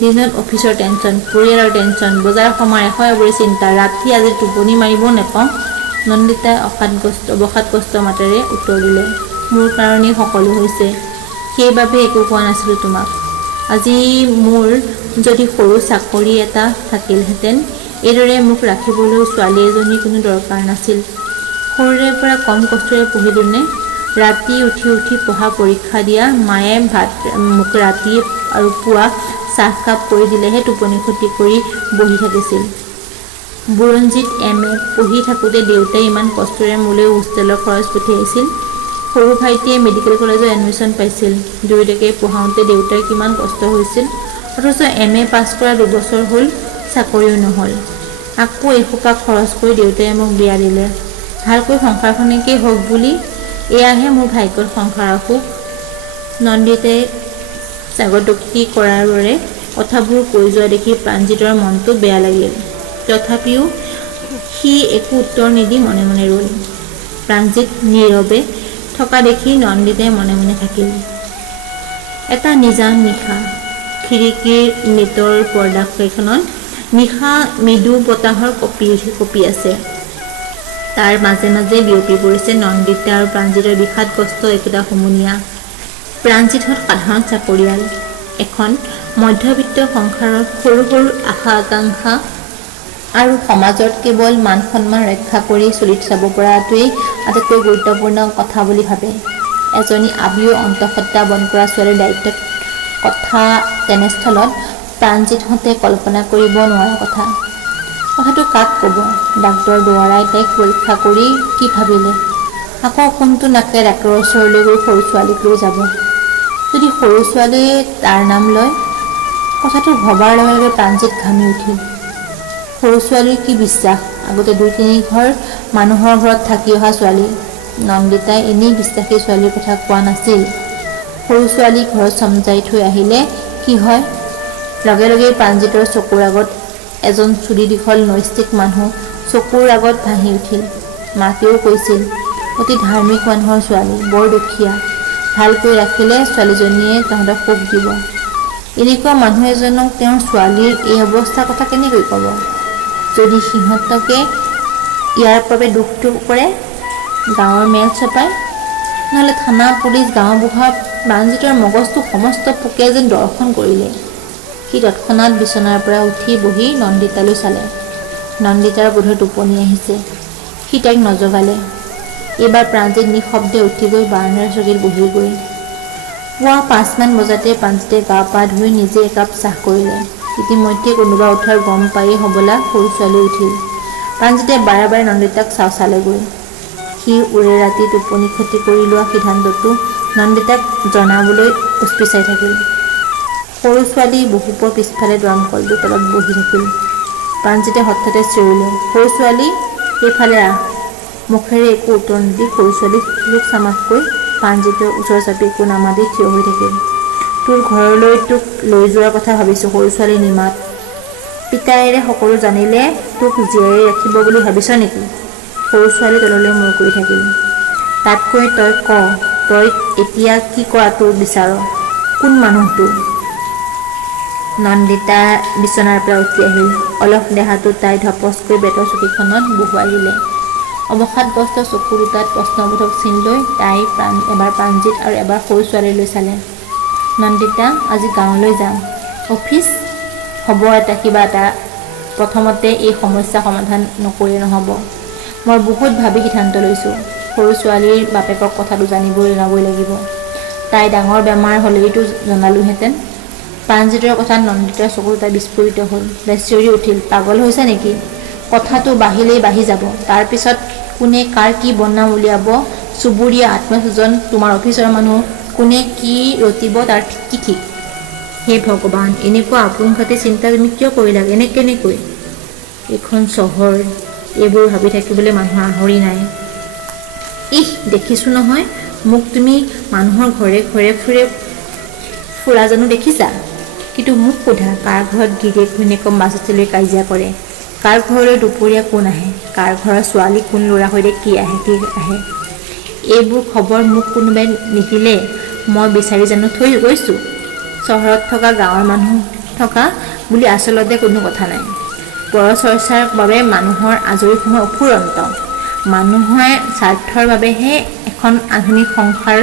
দিনত অফিচৰ টেনচন, পৰিয়ালৰ টেনচন, বজাৰ সমাৰ এশএবৰি চিন্তা, ৰাতি আজি টোপনি মাৰিবও নেপাওঁ। নন্দিতাই অৱসাদগ্ৰস্ত মাতেৰে উত্তৰ দিলে, মোৰ কাৰণেই সকলো হৈছে, সেইবাবে একো কোৱা নাছিলোঁ তোমাক। আজি মোৰ যদি সৰু চাকৰি এটা থাকিলহেঁতেন, এইদৰে মোক ৰাখিবলৈ ছোৱালী এজনীৰ কোনো দৰকাৰ নাছিল। সৰুৰে পৰা কম কষ্টৰে পঢ়িলোনে? ৰাতি উঠি পঢ়া পৰীক্ষা দিয়া মায়ে মোক ৰাতি আৰু পুৱা চাহকাপ কৰি দিলেহে টোপনি ক্ষতি কৰি বহি থাকিছিল। বুৰঞ্জীত MA পঢ়ি থাকোঁতে দেউতাই ইমান কষ্টৰে মোলৈ হোষ্টেলৰ খৰচ পঠিয়াইছিল। সৰু ভাইটিয়ে মেডিকেল কলেজত এডমিশ্যন পাইছিল। দুয়োটাকে পঢ়াওঁতে দেউতাৰ কিমান কষ্ট হৈছিল, অথচ MA পাছ কৰা 2 বছৰ হ'ল, চাকৰিও নহ'ল। আকৌ এসোপা খৰচ কৰি দেউতাই মোক বিয়া দিলে। ভালকৈ সংসাৰখনকেই হওক বুলি, এয়াহে মোৰ ভাগ্যৰ সংসাৰৰ সুখ। নন্দিতাই জাগতোক্তি কৰাৰ দৰে কথাবোৰ কৈ যোৱা দেখি প্ৰাণজিতৰ মনটো বেয়া লাগিল। তথাপিও সি একো উত্তৰ নিদি মনে মনে ৰ'ল। প্ৰাণজিত নীৰৱে থকা দেখি নন্দিতাই মনে মনে থাকিল। এটা নিজান নিশা। খিৰিকীৰ নেটৰ পৰ্দাকেইখনত নিশা মৃদু বতাহৰ কঁপি আছে। তাৰ মাজে মাজে বিয়পি পৰিছে নন্দিতা আৰু প্ৰাণজিতৰ বিষাদগ্ৰস্ত একোটা সমূহীয়া। প্ৰাণজিতহঁত সাধাৰণ চাকৰিয়াল। এখন মধ্যবিত্ত সংসাৰত সৰু সৰু আশা আকাংক্ষা আৰু সমাজত কেৱল মান সন্মান ৰক্ষা কৰি চলি যাব পৰাটোৱেই আটাইতকৈ গুৰুত্বপূৰ্ণ কথা বুলি ভাবে। এজনী আবিও অন্তঃসত্ত্বা বন কৰা ছোৱালীৰ দায়িত্বত কথা তেনেস্থলত প্ৰাণজিতহঁতে কল্পনা কৰিব নোৱাৰা কথা। কথাটো কাক ক'ব? ডাক্তৰ দুৱাৰাই তাইক পৰীক্ষা কৰি কি ভাবিলে? আকৌ কোনটো নাকে ডাক্তৰৰ ওচৰলৈ গৈ সৰু ছোৱালীক লৈ যাব? যদি সৰু ছোৱালীয়ে তাৰ নাম লয়? কথাটো ভবাৰ লগে লগে প্ৰাণজিত ঘামি উঠিল। সৰু ছোৱালীৰ কি বিশ্বাস? আগতে 2-3 ঘৰ মানুহৰ ঘৰত থাকি অহা ছোৱালী। নন্দিতাই এনেই বিশ্বাসী ছোৱালীৰ কথা কোৱা নাছিল। সৰু ছোৱালী ঘৰত চমজাই থৈ আহিলে কি হয়? লগে লগেই প্ৰাণজিতৰ চকুৰ আগত এজন চুলি দীঘল নৈষ্টিক মানুহ চকুৰ আগত ভাহি উঠিল। মাকেও কৈছিল, অতি ধাৰ্মিক মানুহৰ ছোৱালী, বৰ দুখীয়া, ভালকৈ ৰাখিলে ছোৱালীজনীয়ে তহঁতক সুখ দিব। এনেকুৱা মানুহ এজনক তেওঁৰ ছোৱালীৰ এই অৱস্থাৰ কথা কেনেকৈ ক'ব? যদি সিহঁতকে ইয়াৰ বাবে দুখটো কৰে, গাঁৱৰ মেল চপায়, নহ'লে থানা পুলিচ গাঁওবুঢ়া প্ৰাণজিতৰ মগজটো সমস্ত পোকে যেন দৰ্শন কৰিলে। সি তৎক্ষণাত বিচনাৰ পৰা উঠি বহি নন্দিতালৈ চালে। নন্দিতাৰ বোধহয় টোপনি আহিছে। সি তাইক নজগালে। এইবাৰ প্ৰাণজিত নিঃশব্দে উঠি গৈ বাৰান্দাৰ চকীত বহিলগৈ। পুৱা 5 মান বজাতে প্ৰাণজিতে গা পা ধুই নিজে একাপ চাহ কৰিলে। ইতিমধ্যে কোনোবা উঠাৰ গম পায়েই হবলা সৰু ছোৱালী উঠিল। প্ৰাণজিতে বাৰে বাৰে নন্দিতাক চালেগৈ। সি ওৰে ৰাতি টোপনি ক্ষতি কৰি লোৱা সিদ্ধান্তটো নন্দিতাক জনাবলৈ উচপিচাই থাকিল। সৰু ছোৱালী বহুপৰ পিছফালে দৰমকলটোৰ তলত বহি থাকিল। প্ৰাণজিতে হঠাতে চিঞৰিলে, সৰু ছোৱালী এইফালে আহ। মুখেৰে একো উত্তৰ নিদি সৰু ছোৱালী লোক চামাককৈ প্ৰাণজিতৰ ওচৰ চাপি একো নামাতি থিয় হৈ থাকিল। তোৰ ঘৰলৈ তোক লৈ যোৱাৰ কথা ভাবিছোঁ সৰু ছোৱালী নিমাত। পিতায়েৰে সকলো জানিলে তোক জীয়াই ৰাখিব বুলি ভাবিছ নেকি? সৰু ছোৱালী তললৈ মূৰ কৰি থাকিল। তাতকৈ তই ক, তই এতিয়া কি কৰাটো বিচাৰ? কোন মানুহটো? নন্দিতা বিচনাৰ পৰা উঠি আহিল। অলস দেহাটো তাই ধপচকৈ বেতৰ চকীখনত বহুৱাই দিলে। অৱসাদগ্ৰস্ত চকু দুটাত প্ৰশ্নবোধক চিন লৈ তাই এবাৰ প্ৰাণজিত আৰু এবাৰ সৰু ছোৱালীলৈ চালে। নন্দিতা, আজি গাঁৱলৈ যাম। অফিচ? হ'ব কিবা এটা। প্ৰথমতে এই সমস্যা সমাধান নকৰিলে নহ'ব। মই বহুত ভাবি সিদ্ধান্ত লৈছোঁ। সৰু ছোৱালীৰ বাপেকক কথাটো জনাবই লাগিব। তাই ডাঙৰ বেমাৰ হ'লেইতো জনালোহেঁতেন। প্ৰাণজিতৰ কথাত নন্দিতাৰ চকু দুটা বিস্ফোৰিত হ'ল। চিঞৰি উঠিল, পাগল হৈছে নেকি? কথাটো বাঢ়িলেই বাঢ়ি যাব। তাৰপিছত কোনে কাৰ কি বদনাম উলিয়াব, চুবুৰীয়া, আত্মীয়স্বজন, তোমাৰ অফিচৰ মানুহ, কোনে কি ৰটিব তাৰ কি ঠিক? হে ভগৱান, এনেকুৱা আপোনঘাতী চিন্তা তুমি কিয় কৰিলা? কেনেকৈ? এইখন চহৰ, এইবোৰ ভাবি থাকিবলৈ মানুহৰ আহৰি নাই। ইহ, দেখিছোঁ নহয়, মোক তুমি মানুহৰ ঘৰে ঘৰে ফুৰা জানো দেখিছা? কিন্তু মোক সোধা, কাৰ ঘৰত গিৰিয়েক ঘৈণীয়েকক মাছ-মাছলি কাজিয়া কৰে? কাৰ ঘৰলৈ দুপৰীয়া কোন আহে? কাৰ ঘৰৰ ছোৱালী কোন ল'ৰাৰ সৈতে কি আহে? এইবোৰ খবৰ মোক কোনোবাই নিদিলে মই বিচাৰি জানো থৈ গৈছোঁ? চহৰত থকা গাঁৱৰ মানুহ থকা বুলি আচলতে কোনো কথা নাই। পৰচৰ্চাৰ বাবে মানুহৰ আজৰি সময় অফুৰন্ত। মানুহৰ স্বাৰ্থৰ বাবেহে এখন আধুনিক সংসাৰ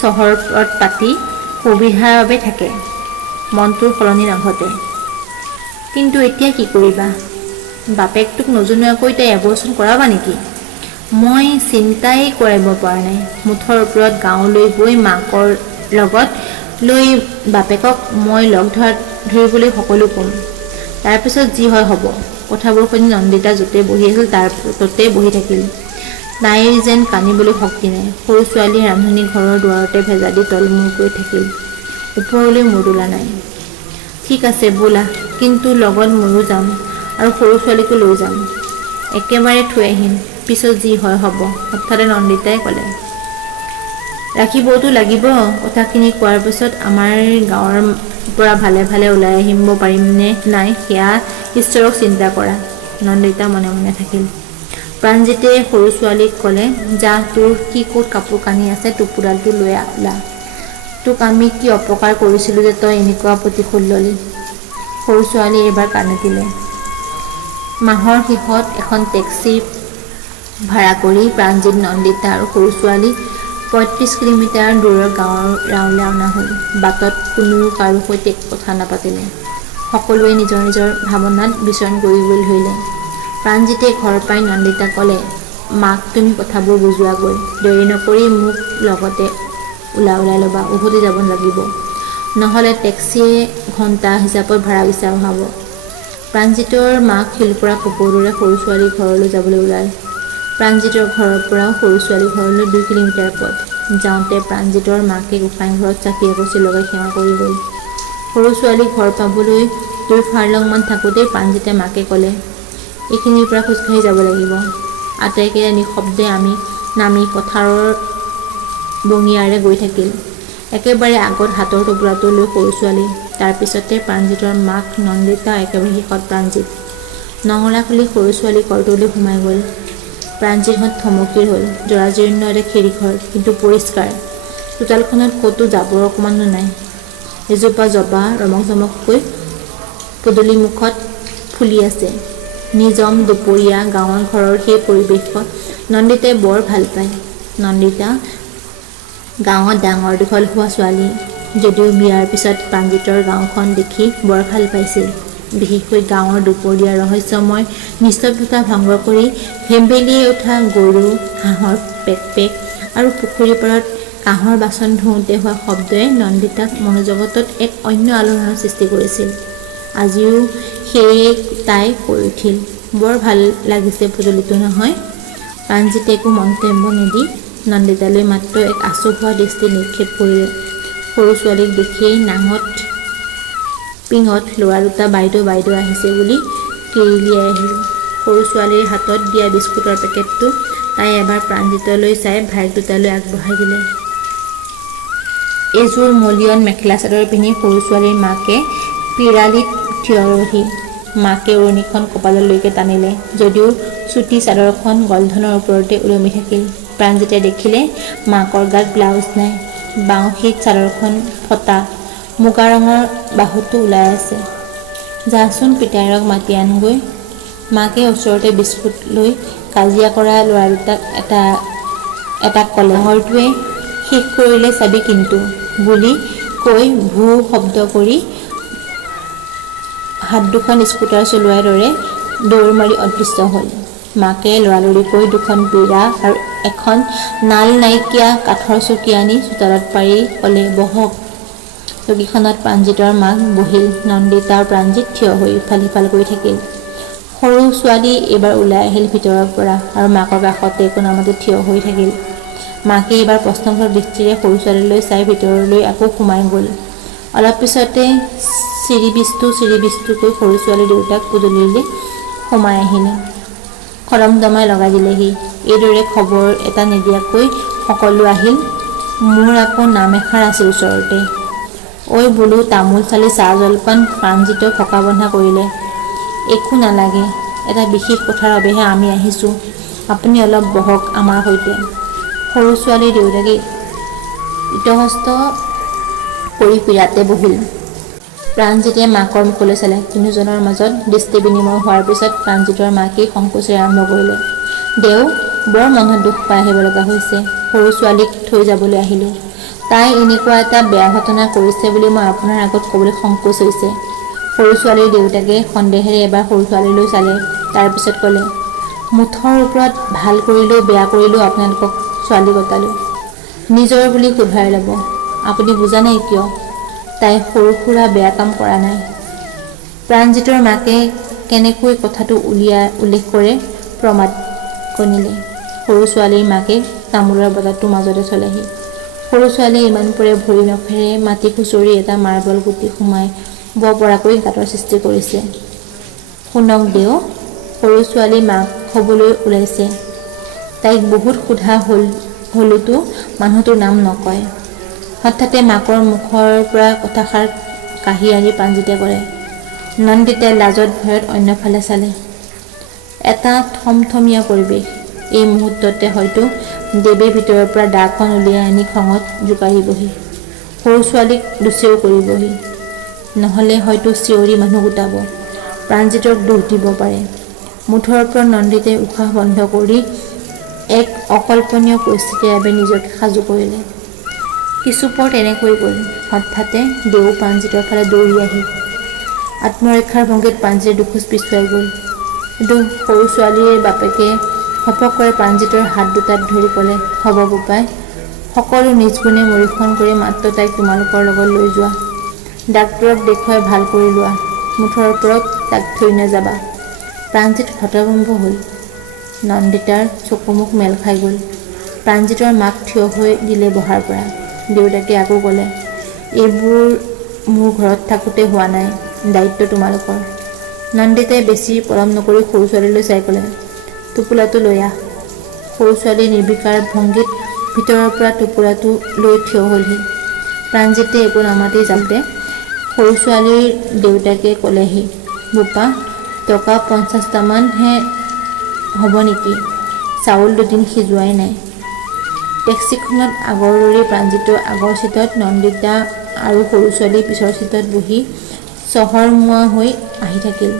চহৰত পাতি সুবিধাৰ বাবে থাকে, মনটোৰ সলনি নঘটে। কিন্তু এতিয়া কি কৰিবা? বাপেকটোক নজনোৱাকৈ তাই এবচন কৰাবা নেকি? মই চিন্তাই কৰিব পৰা নাই। মুঠৰ ওপৰত গাঁৱলৈ গৈ মাকৰ লগত লৈ বাপেকক মই লগ ধৰিবলৈ সকলো ক'ম। তাৰপিছত যি হয় হ'ব। কথাবোৰ শুনি নন্দিতা য'তে বহি আছিল ততে বহি থাকিল। তাইৰ যেন কান্দিবলৈ শক্তি নাই। সৰু ছোৱালীয়ে ৰান্ধনি ঘৰৰ দুৱাৰতে ভেজা দি তলমূৰ কৰি থাকিল। ওপৰলৈ মূৰ তোলা নাই। ঠিক আছে ব'লা, কিন্তু লগত ময়ো যাম আৰু সৰু ছোৱালীকো লৈ যাম। একেবাৰে থৈ আহিম, পিছত যি হয় হ'ব, হঠাতে নন্দিতাই ক'লে। ৰাখিবতো লাগিব। কথাখিনি কোৱাৰ পিছত আমাৰ গাঁৱৰ পৰা ভালে ভালে ওলাই আহিব পাৰিম নে নাই সেয়া ঈশ্বৰক চিন্তা কৰা। নন্দিতা মনে মনে থাকিল। প্ৰাণজিতে সৰু ছোৱালীক ক'লে, যা, তোৰ কি ক'ত কাপোৰ কানি আছে টোপোলাটো লৈ ওলা। তোক আমি কি অপকাৰ কৰিছিলোঁ যে তই এনেকুৱা প্ৰতিশোধ ল'লি? সৰু ছোৱালীয়ে এইবাৰ কান্দি দিলে। মাহৰ শেষত এখন টেক্সি ভাড়া কৰি প্ৰাণজিত, নন্দিতা আৰু সৰু ছোৱালী ৩৫ কিলোমিটাৰ দূৰৰ গাঁৱৰ ৰাওনা হ'ল। বাটত কোনো কাৰো সৈতে কথা নাপাতিলে। সকলোৱে নিজৰ নিজৰ ভাৱনাত বিচৰণ কৰিবলৈ ধৰিলে। প্ৰাণজিতে ঘৰ পাই নন্দিতাক ক'লে, মাক তুমি কথাবোৰ বুজোৱাগৈ। দেৰি নকৰি মোক লগতে ওলাই ল'বা, উভতি যাব লাগিব। নহ'লে টেক্সিয়ে ঘণ্টা হিচাপত ভাড়া বিচাৰা হ'ব। প্ৰাণজিতৰ মাক শিলপৰা কপৌৰ দৰে সৰু ছোৱালীৰ ঘৰলৈ যাবলৈ ওলাল। প্ৰাণজিতৰ ঘৰৰ পৰাও সৰু ছোৱালীৰ ঘৰলৈ ২ কিলোমিটাৰ পথ। যাওঁতে প্ৰাণজিতৰ মাকে গোসাঁই ঘৰত চাকি এগছি লগাই সেৱা কৰি গ'ল। সৰু ছোৱালী ঘৰ পাবলৈ ২ ফাৰ্লংমান থাকোঁতেই প্ৰাণজিতে মাকে ক'লে, এইখিনিৰ পৰা খোজকাঢ়ি যাব লাগিব। আটাইকেইটা নিঃশব্দে নামি পথাৰৰ বঙিয়াৰে গৈ থাকিল। একেবাৰে আগত হাতৰ টোপোলাটো লৈ সৰু ছোৱালী, তাৰ পিছতে প্ৰাণজিতৰ মাক নন্দিতা, একেবাৰে শেষত প্ৰাণজিত। নঙলা খুলি সৰু ছোৱালী ঘৰটোলৈ সোমাই গ'ল। প্ৰাণজিতহঁত থমকি হ'ল। জৰাজীৰ্ণ এটা খেৰীঘৰ, কিন্তু পৰিষ্কাৰ। চোতালখনত ক'তো জাবৰ অকণমানো নাই। এজোপা জবা ৰমক-জমককৈ পদূলিমুখত ফুলি আছে। নিজাম দুপৰীয়া গাঁৱৰ ঘৰৰ সেই পৰিৱেশত নন্দিতাই বৰ ভাল পায়। নন্দিতা গাঁৱত ডাঙৰ দীঘল হোৱা ছোৱালী, যদিও বিয়াৰ পিছত প্ৰাণজিতৰ গাঁওখন দেখি বৰ ভাল পাইছিল। বিশেষকৈ গাঁৱৰ দুপৰীয়া ৰহস্যময় নিস্তব্ধতা ভংগ কৰি ভেম্বেলিয়াই উঠা গৰু, হাঁহৰ পেক আৰু পুখুৰী পাৰত কাঁহৰ বাচন ধুওঁতে হোৱা শব্দই নন্দিতাক মনোজগতত এক অন্য আলোড়নৰ সৃষ্টি কৰিছিল। আজিও সেয়ে তাই কৈ উঠিল, বৰ ভাল লাগিছে পদূলিটো নহয়? প্ৰাণজিতে একো মন্তব্য নিদি নন্দিতালৈ মাত্ৰ এক আচুক হোৱা দৃষ্টি নিক্ষেপ কৰিলে। সৰু ছোৱালীক দেখিয়েই নাঙত পিঙত ল'ৰা দুটা বাইদেউ আহিছে বুলি কিৰিলিয়াই আহিলোঁ। সৰু ছোৱালীৰ হাতত দিয়া বিস্কুটৰ পেকেটটো তাই এবাৰ প্ৰাণজিতলৈ চাই ভাইক দুটালৈ আগবঢ়াই দিলে। এযোৰ মলিয়ন মেখেলা চাদৰ পিন্ধি সৰু ছোৱালীৰ মাকে পিৰালিত থিয় ৰহি মাকে ওৰণিখন কপাললৈকে টানিলে, যদিও চুটি চাদৰখন গলধনৰ ওপৰতে ওলমি থাকিল। প্ৰাণজিতে দেখিলে মাকৰ গাত ব্লাউজ নাই, বাউসীত চাদৰখন ফটা, মুগা ৰঙৰ বাহুটো ওলাই আছে। যাচোন পিতাইৰক মাতি আনগৈ। মাকে ওচৰতে বিস্কুট লৈ কাজিয়া কৰা ল'ৰা দুটাক এটাক ক'লে, ডাঙৰটোৱে শেষ কৰিলে চাবি কিন্তু বুলি কৈ ভু শব্দ কৰি হাত দুখন স্কুটাৰ চলোৱাৰ দৰে দৌৰ মাৰি অদৃশ্য হ'ল। মাকে লৰালৰিকৈ দুখন বিৰা আৰু এখন নাল নাইকিয়া কাঠৰ চকী আনি চোতালত পাৰি ক'লে, বহক। চকীখনত প্ৰাণজিতৰ মাক বহিল। নন্দিতা আৰু প্ৰাণজিত থিয় হৈ ইফাল সিফাল কৰি থাকিল। সৰু ছোৱালী এইবাৰ ওলাই আহিল ভিতৰৰ পৰা আৰু মাকৰ কাষতে কোণামতে থিয় হৈ থাকিল। মাকে এইবাৰ প্ৰশ্নসূচক দৃষ্টিৰে সৰু ছোৱালীলৈ চাই ভিতৰলৈ আকৌ সোমাই গ'ল। অলপ পিছতে চিৰিবিষ্টুকৈ সৰু ছোৱালীৰ দেউতাক পদূলিলৈ সোমাই আহিলে। খৰম দমাই লগাই দিলেহি। এইদৰে খবৰ এটা নিদিয়াকৈ সকলো আহিল। মোৰ আকৌ নাম এষাৰ আছিল ওচৰতে। ঐ বোলো তামোল চালি চাহ জলপান প্ৰাণজিতক থকা বন্ধা কৰিলে। একো নালাগে, এটা বিশেষ কথাৰ বাবেহে আমি আহিছোঁ। আপুনি অলপ বহক আমাৰ সৈতে। সৰু ছোৱালীৰ দেউতাকে ইতহস্ত কৰি পীৰাতে বহিল। প্ৰাণজিতে মাকৰ মুখলৈ চালে। তিনিওজনৰ মাজত দৃষ্টি বিনিময় হোৱাৰ পিছত প্ৰাণজিতৰ মাকেই সংকোচেৰে আৰম্ভ কৰিলে, দেও বৰ মনত দুখ পাই আহিব লগা হৈছে। সৰু ছোৱালীক থৈ যাবলৈ আহিলোঁ। তাই এনেকুৱা এটা বেয়া ঘটনা কৰিছে বুলি মই আপোনাৰ আগত ক'বলৈ সংকোচ হৈছে। সৰু ছোৱালীৰ দেউতাকে সন্দেহেৰে এবাৰ সৰু ছোৱালীলৈ চালে, তাৰপিছত ক'লে, মুঠৰ ওপৰত ভাল কৰিলেও বেয়া কৰিলেও আপোনালোকক ছোৱালী গতালোঁ। নিজৰ বুলি শুধৰাই ল'ব। আপুনি বুজা নাই কিয়? তাই সৰু সুৰা বেয়া কাম কৰা নাই। প্ৰাণজিতৰ মাকে কেনেকৈ কথাটো উল্লেখ কৰে প্ৰমাদ গণিলে। সৰু ছোৱালীৰ মাকে তামোলৰ বটাটো মাজতে থলেহি। সৰু ছোৱালীয়ে ইমানপৰে ভৰি নখেৰে মাটি খুচৰি এটা মাৰ্বল গুটি সোমাই ব পৰাকৈ গাঁতৰ সৃষ্টি কৰিছে। শুনক দেও, সৰু ছোৱালী মাক হ'বলৈ ওলাইছে। তাইক বহুত সোধা হ'লোতো মানুহটোৰ নাম নকয়। হঠাতে মাকৰ মুখৰ পৰা কথাষাৰ কাঢ়ি আনি প্ৰাণজিতে ক'লে। নন্দিতাই লাজত ভয়ত অন্যফালে চালে। এটা থমথমীয়া পৰিৱেশ। এই মুহূৰ্ততে হয়তো দেৱে ভিতৰৰ পৰা দাখন উলিয়াই আনি খঙত জোকাৰিবহি, সৰু ছোৱালীক দুচেও কৰিবহি, নহ'লে হয়তো চিঞৰি মানুহ গোটাব, প্ৰাণজিতক দোষ দিব পাৰে। মুঠৰ ওপৰত নন্দিতাই উশাহ বন্ধ কৰি এক অকল্পনীয় পৰিস্থিতিৰ বাবে নিজকে সাজু কৰিলে। কিছুপৰ তেনেকৈ গ'ল। হঠাতে দেও প্ৰাণজিতৰ ফালে দৌৰি আহিল। আত্মৰক্ষাৰ ভংগীত প্ৰাণজিতে দুখোজ পিছুৱাই গ'ল। কিন্তু সৰু ছোৱালীৰ বাপেকে ঘপকৰে প্ৰাণজিতৰ হাত দুটাত ধৰি ক'লে, হ'ব বোপাই, সকলো নিজ গুণে মৰীক্ষণ কৰি মাত্ৰ তাইক তোমালোকৰ লগত লৈ যোৱা। ডাক্তৰক দেখুৱাই ভাল কৰি লোৱা। মুঠৰ ওপৰত তাক থৈ নাযাবা। প্ৰাণজিত হতভম্ব হ'ল। নন্দিতাৰ চকুমুখ মেল খাই গ'ল। প্ৰাণজিতৰ মাক থিয় হৈ দিলে বহাৰ পৰা। দেউতাকে আকৌ ক'লে, এইবোৰ মোৰ ঘৰত থাকোঁতে হোৱা নাই, দায়িত্ব তোমালোকৰ। নন্দিতাই বেছি পলম নকৰি সৰু ছোৱালীলৈ চাই ক'লে, টোপোলাটো লৈ আহ। সৰু ছোৱালীয়ে নিৰ্বিকাৰ ভংগীত ভিতৰৰ পৰা টোপোলাটো লৈ থিয় হ'লহি। প্ৰাণজিতে একো নামাতি যাওঁতে সৰু ছোৱালীৰ দেউতাকে ক'লেহি, বোপা, টকা 50টামান হে হ'ব নেকি? চাউল 2 দিন সিজোৱাই নাই। টেক্সিখনত আগৰ দৰেই প্ৰাণজিতৰ আগৰ চিটত, নন্দিতা আৰু সৰু ছোৱালী পিছৰ চিটত বহি চহৰমুৱা হৈ আহি থাকিল।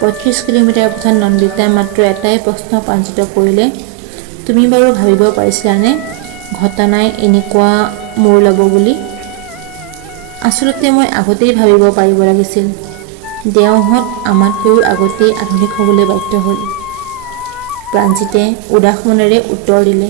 35 কিলোমিটাৰ পথত নন্দিতাই মাত্ৰ এটাই প্ৰশ্ন প্ৰাণজিতক কৰিলে, তুমি বাৰু ভাবিব পাৰিছিলানে ঘটনাই এনেকুৱা মূৰ ল'ব বুলি? আচলতে মই আগতেই ভাবিব পাৰিব লাগিছিল। দেওহঁত আমাতকৈও আগতেই আধুনিক হ'বলৈ বাধ্য হ'ল। প্ৰাণজিতে উদাস মনেৰে উত্তৰ দিলে।